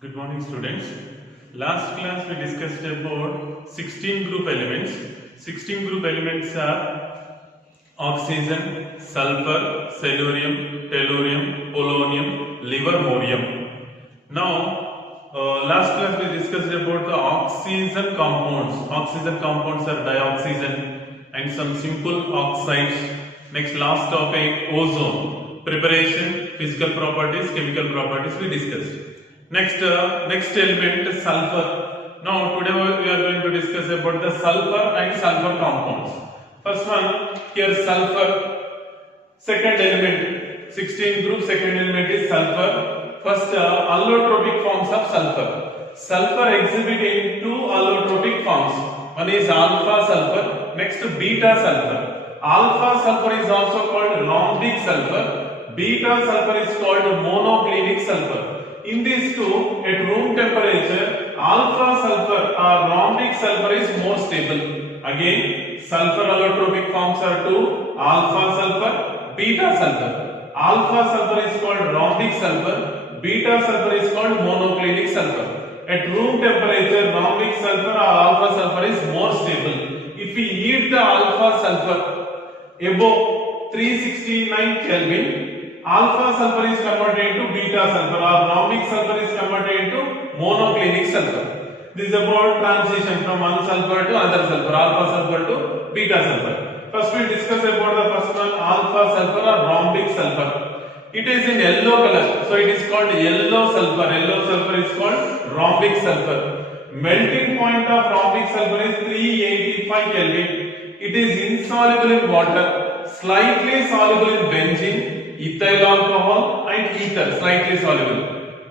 Good morning, students. Last class we discussed about 16 group elements. 16 group elements are oxygen, sulfur, cellurium, tellurium, polonium, livermorium. Now, last class we discussed about the oxygen compounds. Oxygen compounds are dioxygen and some simple oxides. Next, last topic, ozone. Preparation, physical properties, chemical properties we discussed. Next element, sulfur. Now today we are going to discuss about the sulfur and sulfur compounds. First one, here sulfur. Second element, 16 group. Second element is sulfur. First, allotropic forms of sulfur. Sulfur exhibit in two allotropic forms. One is alpha sulfur. Next, beta sulfur. Alpha sulfur is also called rhombic sulfur. Beta sulfur is called monoclinic sulfur. In these two, at room temperature, alpha sulfur or rhombic sulfur is more stable. Again, sulfur allotropic forms are two: alpha sulfur, beta sulfur. Alpha sulfur is called rhombic sulfur. Beta sulfur is called monoclinic sulfur. At room temperature, rhombic sulfur or alpha sulfur is more stable. If we heat the alpha sulfur above 369 Kelvin, alpha sulfur is converted into beta sulfur or rhombic sulfur is converted into monoclinic sulfur. This is about transition from one sulfur to another sulfur, alpha sulfur to beta sulfur. First we discuss about the first one, alpha sulfur or rhombic sulfur. It is in yellow color, so it is called yellow sulfur. Yellow sulfur is called rhombic sulfur. Melting point of rhombic sulfur is 385 Kelvin. It is insoluble in water, slightly soluble in benzene, ethyl alcohol and ether, slightly soluble.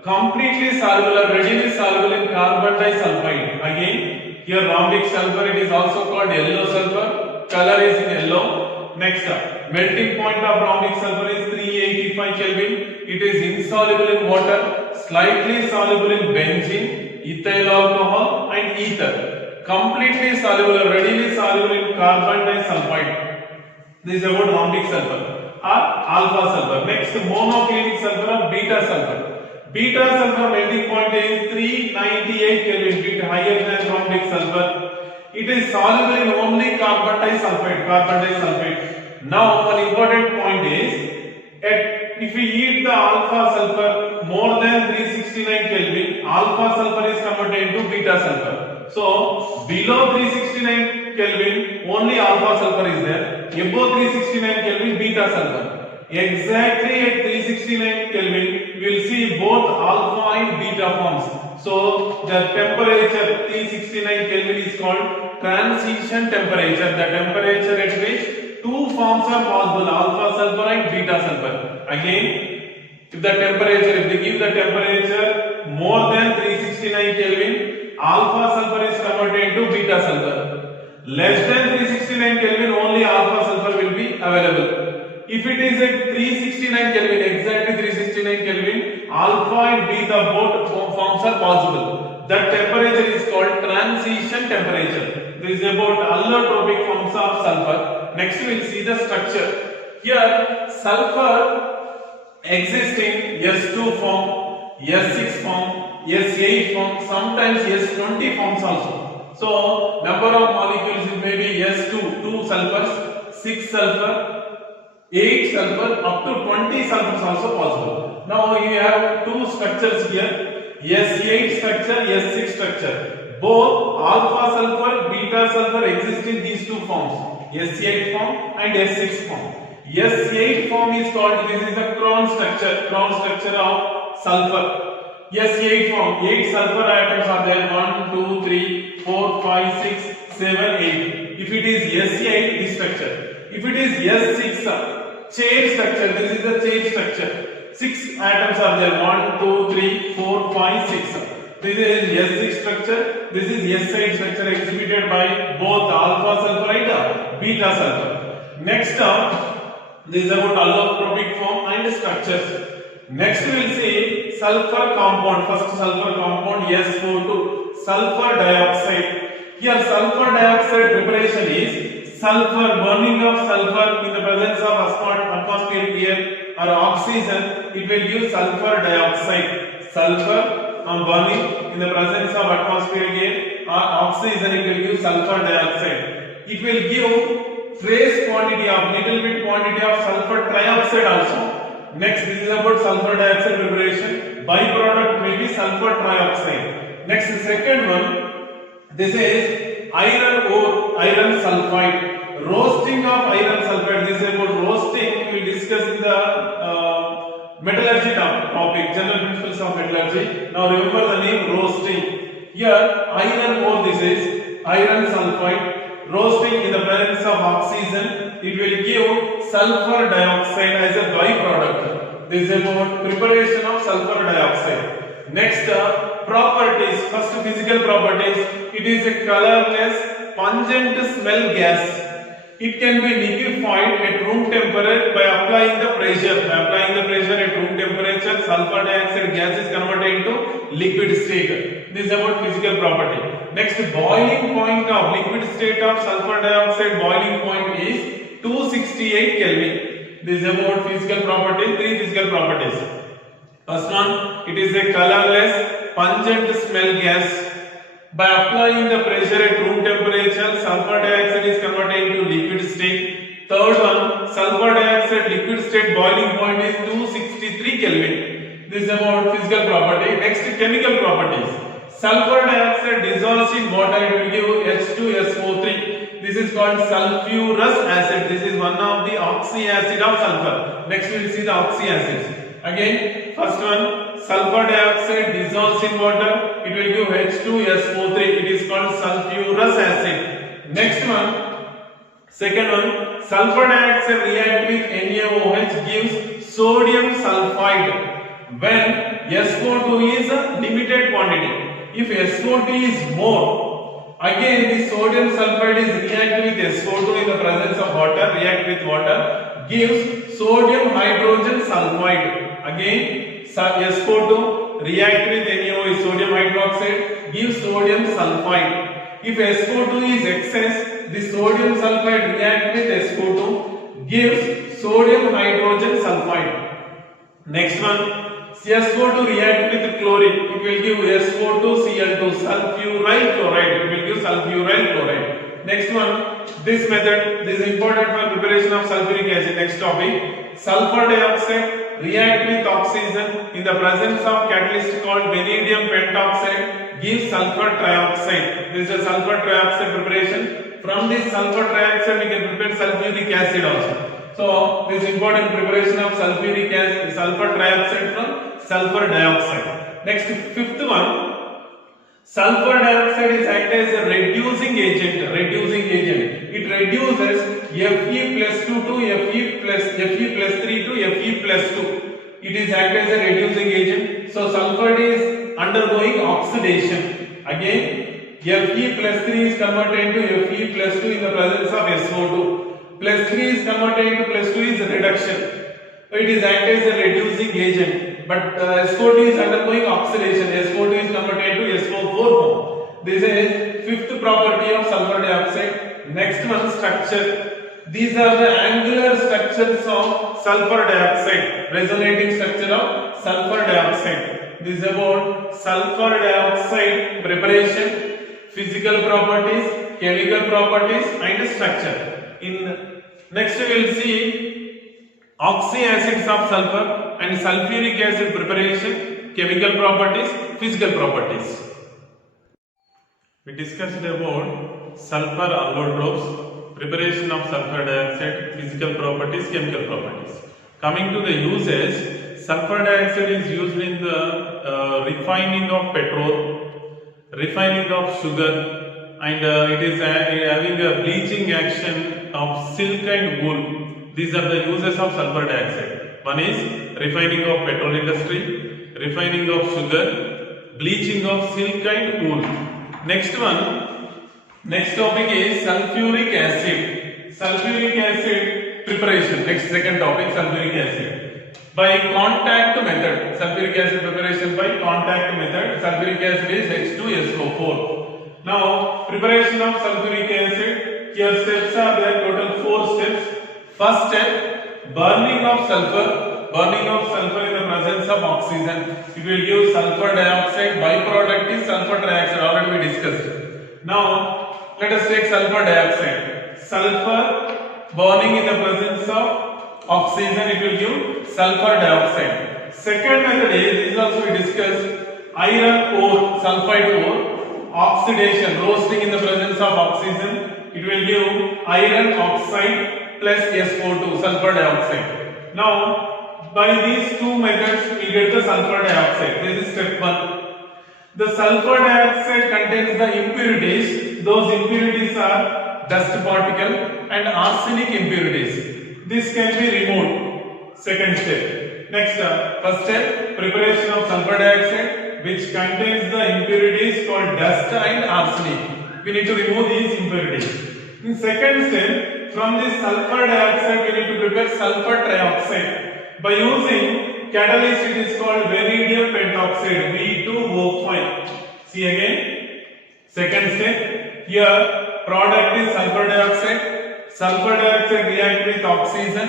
Completely soluble or readily soluble in carbon disulfide. Again, here rhombic sulfur, it is also called yellow sulfur. Color is in yellow. Next, melting point of rhombic sulfur is 385 Kelvin. It is insoluble in water, slightly soluble in benzene, ethyl alcohol and ether. Completely soluble or readily soluble in carbon disulfide. This is about rhombic sulfur or alpha sulfur. Next, monoclinic sulfur or beta sulfur. Beta sulfur melting point is 398 Kelvin, bit higher than rhombic sulfur. It is soluble in only carbon disulfide. Now, one important point is, if we heat the alpha sulfur more than 369 Kelvin, alpha sulfur is converted into beta sulfur. So, below 369 Kelvin, only alpha sulfur is there. Above 369 Kelvin, beta sulfur. Exactly at 369 Kelvin, we will see both alpha and beta forms. So, the temperature 369 Kelvin is called transition temperature. The temperature at which two forms are possible, alpha sulfur and beta sulfur. Again, if they give the temperature more than 369 Kelvin, alpha sulfur is converted into beta sulfur. Less than 369 Kelvin, only alpha sulfur will be available. If it is at 369 Kelvin, exactly 369 Kelvin, alpha and beta both forms are possible. That temperature is called transition temperature. This is about allotropic forms of sulfur. Next we will see the structure. Here sulfur exists in S2 form, S6 form, S8 form, sometimes S20 forms also. So number of molecules it may be S2, 2 sulfurs, 6 sulfur, 8 sulfur, up to 20 sulfurs also possible. Now you have two structures here, S8 structure, S6 structure. Both alpha sulfur, beta sulfur exist in these two forms, S8 form and S6 form. S8 form is called, this is the crown structure of sulfur. S8 form, 8 sulfur atoms are there, 1, 2, 3, 4, 5, 6, 7, 8. If it is S8, this structure. If it is S6, chain structure, this is the chain structure. 6 atoms are there, 1, 2, 3, 4, 5, 6. This is S6 structure, this is S8 structure exhibited by both alpha sulfur and beta sulfur. Next, this is about allotropic form and structures. Next we will see sulfur compound. First sulfur compound S42, sulfur dioxide. Here sulfur dioxide preparation is sulfur, burning of sulfur in the presence of atmospheric air or oxygen, it will give sulfur dioxide. Sulfur on burning in the presence of atmospheric air or oxygen, it will give sulfur dioxide. It will give trace quantity of little bit quantity of sulfur trioxide also. Next, this is about sulfur dioxide preparation. Byproduct will be sulfur trioxide. Next, the second one, this is iron ore, iron sulfide. Roasting of iron sulfide. This is about roasting. We will discuss in the metallurgy topic, general principles of metallurgy. Now remember the name roasting. Here, iron ore. This is iron sulfide. Roasting in the presence of oxygen, it will give sulfur dioxide as a byproduct. This is about preparation of sulfur dioxide. Next, properties. First, physical properties. It is a colorless, pungent smell gas. It can be liquefied at room temperature by applying the pressure. By applying the pressure at room temperature, sulfur dioxide gas is converted into liquid state. This is about physical property. Next, boiling point of liquid state of sulfur dioxide, boiling point is 268 Kelvin. This is about physical properties, 3 physical properties. First one, it is a colorless, pungent smell gas. By applying the pressure at room temperature, sulfur dioxide is converted into liquid state. Third one, sulfur dioxide liquid state boiling point is 263 Kelvin. This is about physical property. Next, chemical properties. Sulfur dioxide dissolves in water, it will give H2SO3. This is called sulphurous acid. This is one of the oxy acid of sulfur. Next, we will see the oxy acids. Again, first one, sulfur dioxide dissolves in water, it will give H2SO3. It is called sulphurous acid. Next one, second one, sulfur dioxide react with NaOH gives sodium sulfide when SO2 is a limited quantity. If SO2 is more, again the sodium sulfide is react with SO2 in the presence of water, react with water, gives sodium hydrogen sulfide. Again, SO2 react with NaOH, sodium hydroxide, gives sodium sulfide. If SO2 is excess, the sodium sulfide react with SO2, gives sodium hydrogen sulfide. Next one, SO2 react with chlorine, it will give SO2Cl2, sulfuryl chloride, it will give sulfuryl chloride. Next one, this method, this is important for preparation of sulfuric acid. Next topic, sulfur dioxide react with oxygen in the presence of catalyst called vanadium pentoxide, gives sulfur trioxide. This is a sulfur trioxide preparation. From this sulfur trioxide, we can prepare sulfuric acid also. So, this important preparation of sulfuric acid, sulfur trioxide from sulfur dioxide. Next, fifth one, sulfur dioxide is act as a reducing agent. Reducing agent. It reduces Fe plus 2 to Fe plus 3 to Fe plus 2. It is act as a reducing agent. So, sulfur is undergoing oxidation. Again, Fe plus 3 is converted into Fe plus 2 in the presence of SO2. Plus 3 is converted into plus 2 is reduction. So it is act as a reducing agent. But SO2 is undergoing oxidation. SO2 is converted to SO4 form. This is fifth property of sulfur dioxide. Next one, structure. These are the angular structures of sulfur dioxide. Resonating structure of sulfur dioxide. This is about sulfur dioxide preparation, physical properties, chemical properties, and structure. Next we will see oxy acids of sulfur and sulfuric acid preparation, chemical properties, physical properties. We discussed about sulfur allotropes, preparation of sulfur dioxide, physical properties, chemical properties. Coming to the uses, sulfur dioxide is used in the refining of petrol, refining of sugar, and it is having a bleaching action of silk and wool. These are the uses of sulfur dioxide. One is refining of petrol industry, refining of sugar, bleaching of silk and wool. Next topic is sulfuric acid. Sulfuric acid preparation. Next second topic, sulfuric acid. By contact method, sulfuric acid preparation by contact method. Sulfuric acid is H2SO4. Now, preparation of sulfuric acid. Here steps are there, total 4 steps. First step, burning of sulfur. burning of sulfur in the presence of oxygen, it will give sulfur dioxide. Byproduct is sulfur trioxide, already we discussed. Now let us take sulfur dioxide. Sulfur burning in the presence of oxygen, it will give sulfur dioxide. Second method is, this is also we discussed, iron ore, sulfide ore, oxidation, roasting in the presence of oxygen, it will give iron oxide plus SO2, sulfur dioxide. Now, by these two methods, we get the sulfur dioxide. This is step 1. The sulfur dioxide contains the impurities. Those impurities are dust particle and arsenic impurities. This can be removed. Second step. Next, first step, preparation of sulfur dioxide, which contains the impurities called dust and arsenic. We need to remove these impurities. In second step, from this sulfur dioxide, we need to prepare sulfur trioxide. By using catalyst, it is called vanadium pentoxide, V2O5. See again. Second step, here product is sulfur dioxide. Sulfur dioxide react with oxygen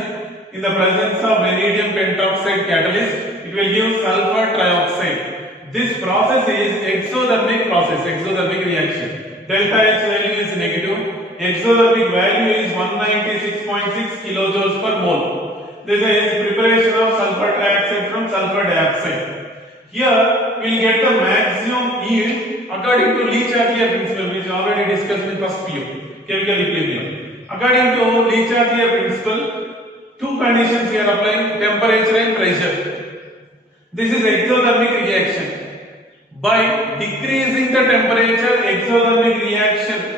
in the presence of vanadium pentoxide catalyst. It will give sulfur trioxide. This process is exothermic process, exothermic reaction. Delta H value is negative. Exothermic value is 196.6 kilojoules per mole. This is preparation of sulfur trioxide from sulfur dioxide. Here we will get the maximum yield according to Le-Chatelier principle, which already discussed in first PU, chemical equilibrium. According to Le-Chatelier principle, two conditions we are applying: temperature and pressure. This is exothermic reaction. By decreasing the temperature, exothermic reaction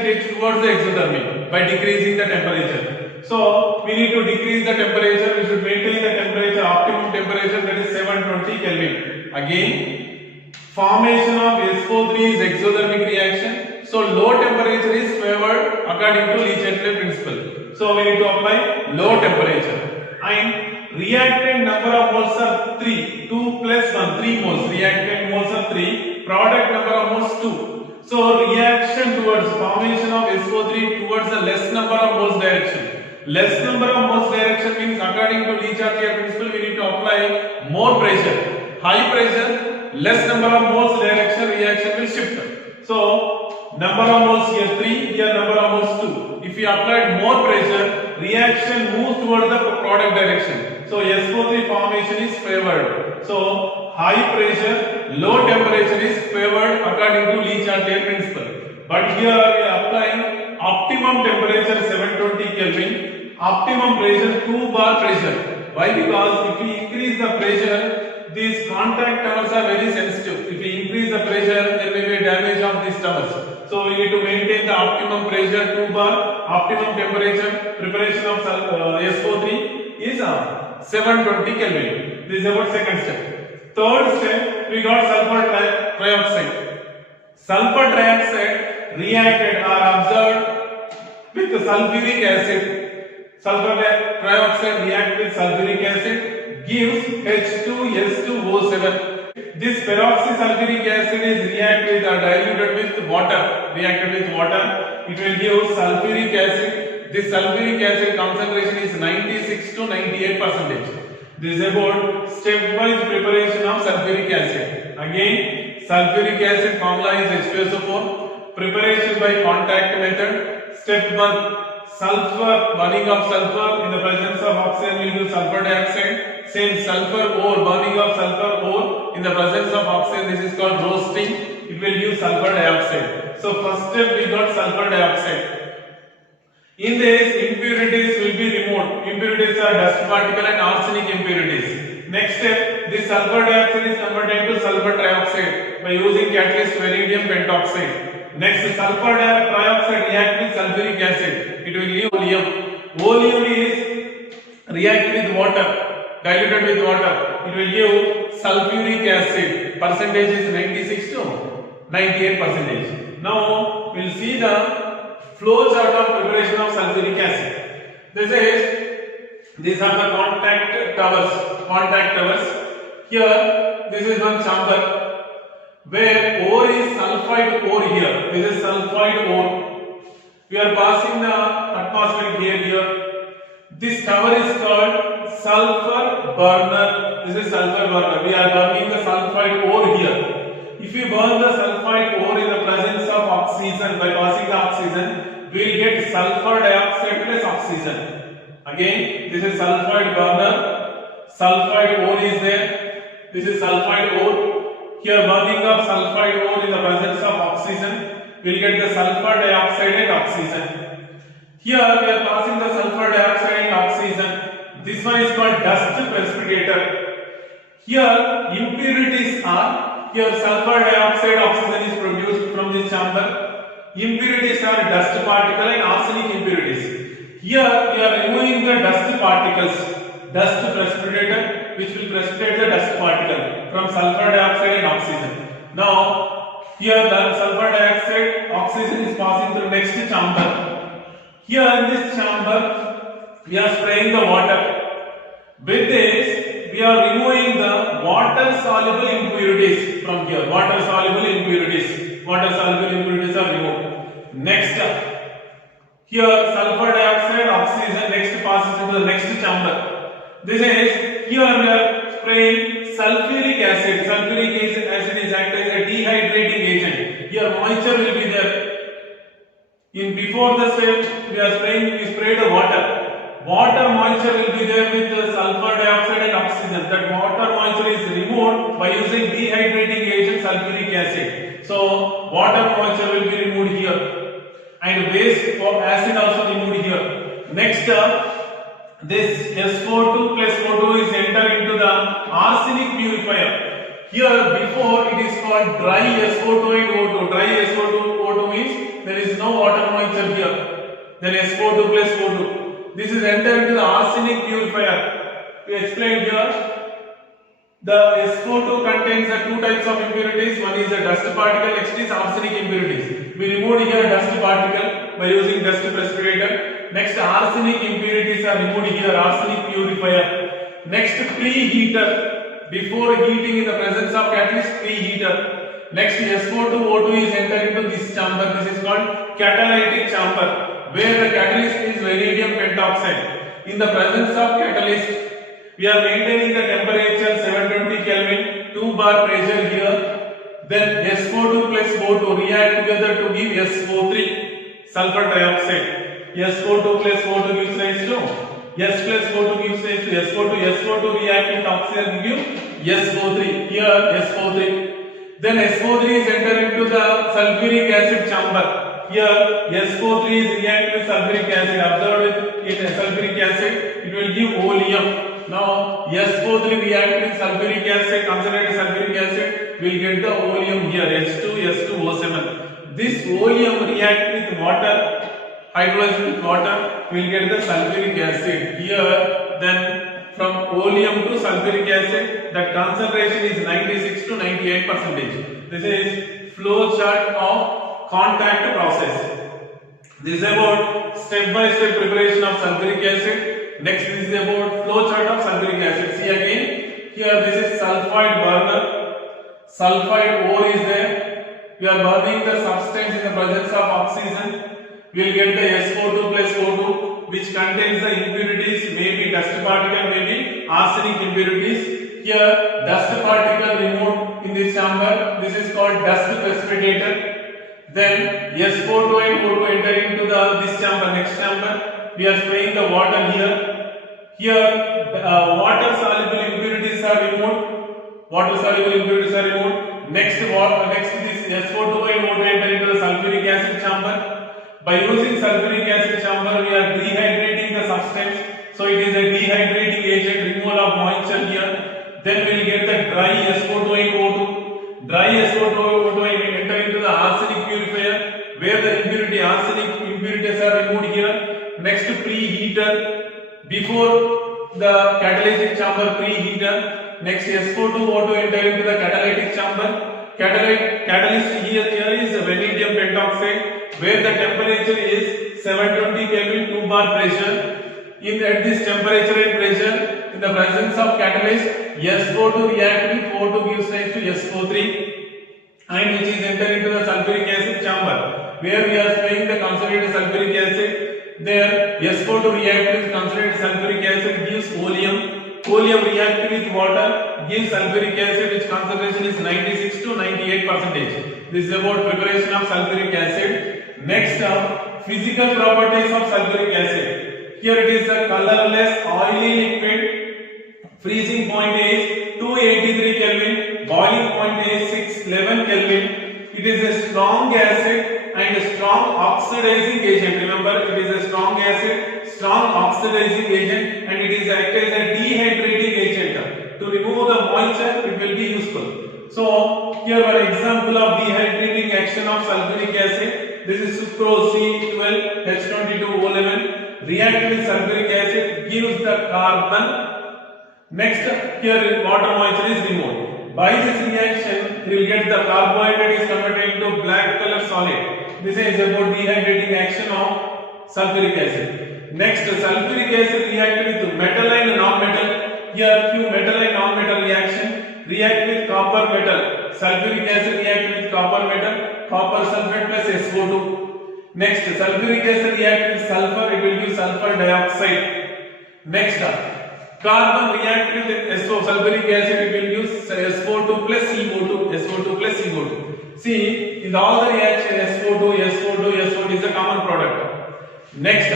takes towards the exothermic by decreasing the temperature. So we need to decrease the temperature. We should maintain the temperature, optimum temperature, that is 720 Kelvin. Again, formation of SO3 is exothermic reaction. So low temperature is favored according to Le-Chatelier principle. So we need to apply low temperature. And reactant number of moles are 3. 2 plus 1, 3 moles. Reactant moles are 3. Product number of moles 2. So reaction towards formation of SO3 towards the less number of moles direction. Less number of moles direction means according to Le-Chatelier principle we need to apply more pressure. High pressure, less number of moles direction, reaction will shift. So number of moles here 3, here number of moles 2. If we applied more pressure, reaction moves towards the product direction. So SO3 formation is favored. So high pressure, low temperature is favored according to Le-Chatelier principle. But here we are applying optimum temperature 720 Kelvin, optimum pressure 2 bar pressure. Why? Because if we increase the pressure, these contact towers are very sensitive. If we increase the pressure, there may be damage of these towers. So we need to maintain the optimum pressure 2 bar, optimum temperature, preparation of SO3 is 720 Kelvin. This is about second step. Third step, we got sulfur trioxide. Sulfur trioxide reacted or observed with sulfuric acid. Sulfur trioxide react with sulfuric acid, gives H2S2O7. This peroxysulfuric acid is reacted or diluted with water. Reacted with water, it will give sulfuric acid. This sulfuric acid concentration is 96 to 98%. This is about stepwise preparation of sulfuric acid. Again, sulfuric acid formula is H2SO4. Preparation by contact method. Step 1. Sulfur, burning of sulfur in the presence of oxygen will give sulfur dioxide. Same sulfur ore, burning of sulfur ore in the presence of oxygen, this is called roasting. It will give sulfur dioxide. So first step we got sulfur dioxide. In this, impurities will be removed. Impurities are dust particle and arsenic impurities. Next step, this sulfur dioxide is converted into sulfur trioxide by using catalyst vanadium pentoxide. Next, sulfur trioxide react with sulfuric acid. It will give oleum. Oleum is react with water, diluted with water. It will give sulfuric acid. Percentage is 96 to 98%. Now we will see the flow chart of preparation of sulfuric acid. These are the contact towers. Here, this is one chamber where ore is sulfide ore here. This is sulfide ore. We are passing the atmospheric air here. This tower is called sulfur burner. This is sulfur burner. We are burning the sulfide ore here. If you burn the sulfide ore in the presence of oxygen, by passing the oxygen, we will get sulfur dioxide plus oxygen. Again, this is sulfide burner. Sulfide ore is there. This is sulfide ore. Here, burning of sulfide ore in the presence of oxygen, we will get the sulfur dioxide and oxygen. Here we are passing the sulfur dioxide and oxygen. This one is called dust precipitator. Here impurities are, here sulfur dioxide oxygen is produced from this chamber. Impurities are dust particle and arsenic impurities. Here we are removing the dust particles, dust precipitator, which will precipitate the dust particle from sulfur dioxide and oxygen. Now here the sulfur dioxide oxygen is passing through next chamber. Here in this chamber, we are spraying the water. With this, we are removing the water-soluble impurities from here. Water-soluble impurities. Water-soluble impurities are removed. Next, here sulfur dioxide, oxygen next passes into the next chamber. This is, here we are spraying sulfuric acid. Sulfuric acid is acting as a dehydrating agent. Here moisture will be there. In before the step, we spray the water. Water moisture will be there with the sulfur dioxide and oxygen. That water moisture is removed by using dehydrating agent sulfuric acid. So water moisture will be removed here, and waste of acid also removed here. Next, this SO2 plus O2 is entered into the arsenic purifier. Here before it is called dry SO2 and O2. Dry SO2 O2 means there is no water moisture here. Then SO2 plus O2. This is entered into the arsenic purifier. We explained here. The SO2 contains the two types of impurities. One is the dust particle, next is arsenic impurities. We removed here dust particle by using dust precipitator. Next, arsenic impurities are removed here, arsenic purifier. Next, preheater. Before heating in the presence of catalyst, preheater. Next, SO2O2 is entered into this chamber. This is called catalytic chamber, where the catalyst is vanadium pentoxide. In the presence of catalyst, we are maintaining the temperature 720 Kelvin, 2 bar pressure here. Then SO2 plus O2 react together to give SO3, sulfur dioxide. SO2 plus O2 gives rise to S plus O2 gives rise to SO2. SO2 react with oxygen give SO3. Here SO3. Then SO3 is entered into the sulfuric acid chamber. Here SO3 is react with sulfuric acid. Observed with sulfuric acid, it will give oleum. Now SO3 react with sulfuric acid, concentrated sulfuric acid, we will get the oleum here, H2SO7. This oleum react with water, hydrolyzed with water, we will get the sulfuric acid here. Then from oleum to sulfuric acid, that concentration is 96 to 98%. This is flow chart of contact process. This is about step-by-step preparation of sulfuric acid. Next, this is about flow chart of sulfuric acid. See again, here this is sulfide burner. Sulfide ore is there. We are burning the substance in the presence of oxygen. We will get the SO2 plus O2, which contains the impurities, maybe dust particle, maybe arsenic impurities. Here, dust particle removed in this chamber. This is called dust precipitator. Then SO2 and O2 enter into this chamber, next chamber. We are spraying the water here. Here, water soluble impurities are removed. Water soluble impurities are removed. Next, this SO2 and O2 enter into the sulfuric acid chamber. By using sulfuric acid chamber, we are dehydrating the substance. So it is a dehydrating agent, removal of moisture here. Then we will get the dry SO2 and O2. Dry SO2 and O2 enter into the arsenic purifier, where the impurity arsenic impurities are removed here. Next, preheater. Before the catalytic chamber, preheater. Next, SO2O2 enter into the catalytic chamber. Catalyst here is vanadium pentoxide, where the temperature is 720 Kelvin, 2 bar pressure. At this temperature and pressure, in the presence of catalyst, SO2 react with O2 gives rise to SO3, and which is entered into the sulfuric acid chamber, where we are spraying the concentrated sulfuric acid. There SO2 react with concentrated sulfuric acid gives oleum. oleum react with water, gives sulfuric acid which concentration is 96 to 98%. This is about preparation of sulfuric acid. Next physical properties of sulfuric acid. Here it is a colorless oily liquid. Freezing point is 283 Kelvin, boiling point is 611 Kelvin. It is a strong acid and a strong oxidizing agent. Remember, it is a strong acid, strong oxidizing agent, and it is act as a dehydrating agent. To remove the moisture, it will be useful. So here are example of dehydrating action of sulfuric acid. This is sucrose C12H22O11 react with sulfuric acid, gives the carbon. Next, here water moisture is removed. By this reaction, we will get the carbohydrate is converted into black color solid. This is about dehydrating action of sulfuric acid. Next, sulfuric acid react with metal and non-metal. Here, few metal and non-metal reaction. React with copper metal. Sulfuric acid react with copper metal. Copper sulfate plus SO2. Next, sulfuric acid react with sulfur. It will give sulfur dioxide. Next, carbon react with sulfuric acid, it will use SO2 plus CO2, SO2 plus CO2. See, in all the reaction SO2 is a common product. Next,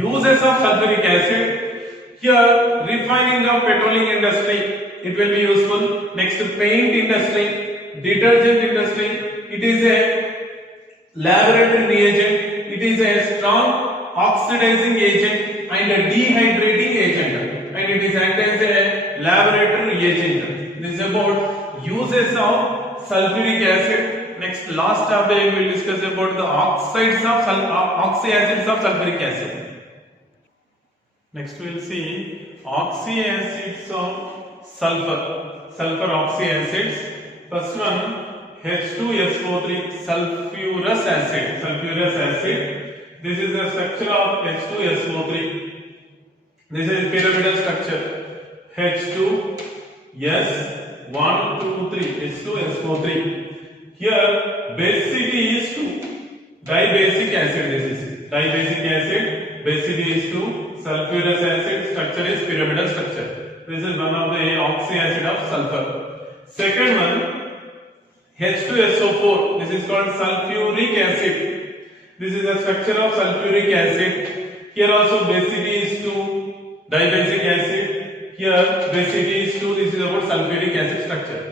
uses of sulfuric acid. Here, refining of petroleum industry, it will be useful. Next, paint industry, detergent industry, it is a laboratory reagent, it is a strong oxidizing agent and a dehydrating agent. And it is act as a laboratory reagent. This is about uses of sulfuric acid. Next, last topic we will discuss about the oxides of oxyacids of sulfuric acid. Next we will see oxyacids of sulfur oxyacids. First one H2SO3 sulfurous acid. This is the structure of H2SO3. This is pyramidal structure. H2, S, 1, 2, 3, H2SO3. Here, basicity is 2. Dibasic acid, this is. Dibasic acid, basicity is 2. Sulfurous acid, structure is pyramidal structure. This is one of the oxyacid of sulfur. Second one, H2SO4. This is called sulfuric acid. This is the structure of sulfuric acid. Here also basicity is 2. Dibasic acid, here basicity is 2. This is about sulfuric acid structure.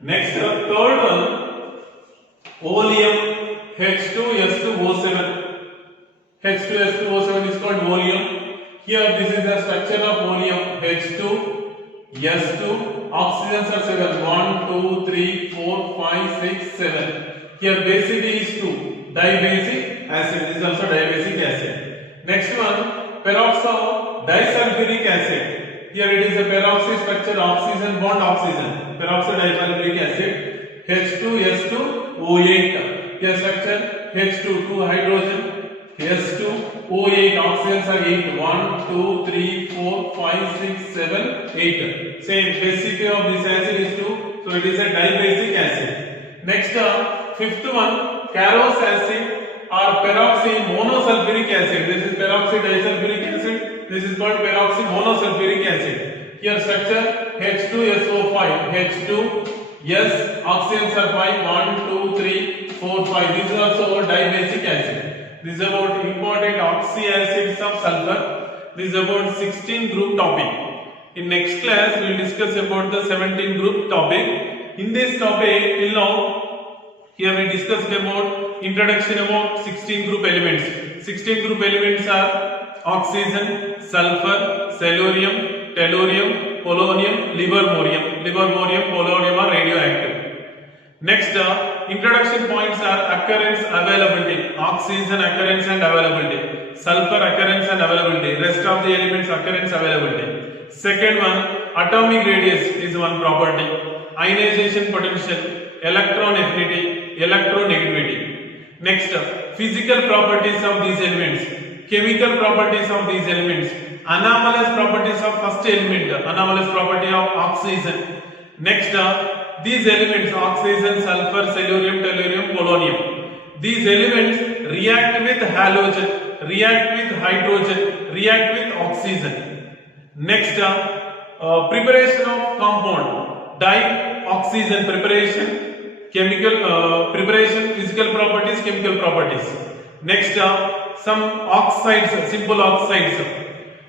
Next, third one, oleum H2S2O7. H2S2O7 is called oleum. Here this is the structure of oleum H2, S2, oxygens are 7. 1, 2, 3, 4, 5, 6, 7. Here basicity is 2. Dibasic acid, this is also dibasic acid. Next one, peroxide disulfuric acid. Here it is a peroxide structure, oxygen bond oxygen. Peroxide disulfuric acid. H2S2O8. Here structure H2 2 hydrogen. S2O8 oxygens are 8. 1, 2, 3, 4, 5, 6, 7, 8. Same basicity of this acid is 2. So it is a dibasic acid. Next fifth one, Carros acid or peroxy monosulfuric acid. This is peroxy disulfuric acid. This is called peroxy monosulfuric acid. Here structure H2SO5. H2, yes, oxygens are 5. 1, 2, 3, 4, 5. This is also dibasic acid. This is about important oxyacids of sulfur. This is about 16 group topic. In next class, we will discuss about the 17 group topic. In this topic, till now, here we discussed about introduction about 16 group elements. 16 group elements are oxygen, sulfur, cellurium, tellurium, polonium, livermorium. Livermorium, polonium are radioactive. Next, introduction points are occurrence, availability. Oxygen occurrence and availability. Sulfur occurrence and availability. Rest of the elements occurrence, availability. Second one, atomic radius is one property. Ionization potential, electron affinity, electronegativity. Next, physical properties of these elements. Chemical properties of these elements, anomalous properties of first element, anomalous property of oxygen. Next, these elements oxygen, sulfur, cellurium, tellurium, polonium. These elements react with halogen, react with hydrogen, react with oxygen. Next, preparation of compound, dioxygen preparation, chemical preparation, physical properties, chemical properties. Next, some oxides, simple oxides.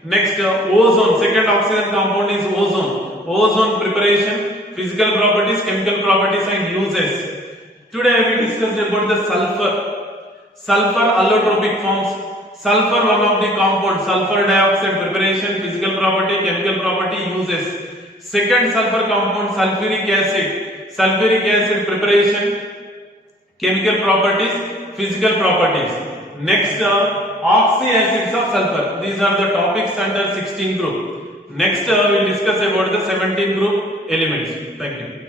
Next, ozone. Second oxygen compound is ozone. Ozone preparation, physical properties, chemical properties, and uses. Today we discussed about the sulfur. Sulfur allotropic forms. Sulfur, one of the compounds. Sulfur dioxide preparation, physical property, chemical property, uses. Second sulfur compound, sulfuric acid. Sulfuric acid preparation, chemical properties, physical properties. Next, oxyacids of sulfur. These are the topics under 16 group. Next, we will discuss about the 17 group elements. Thank you.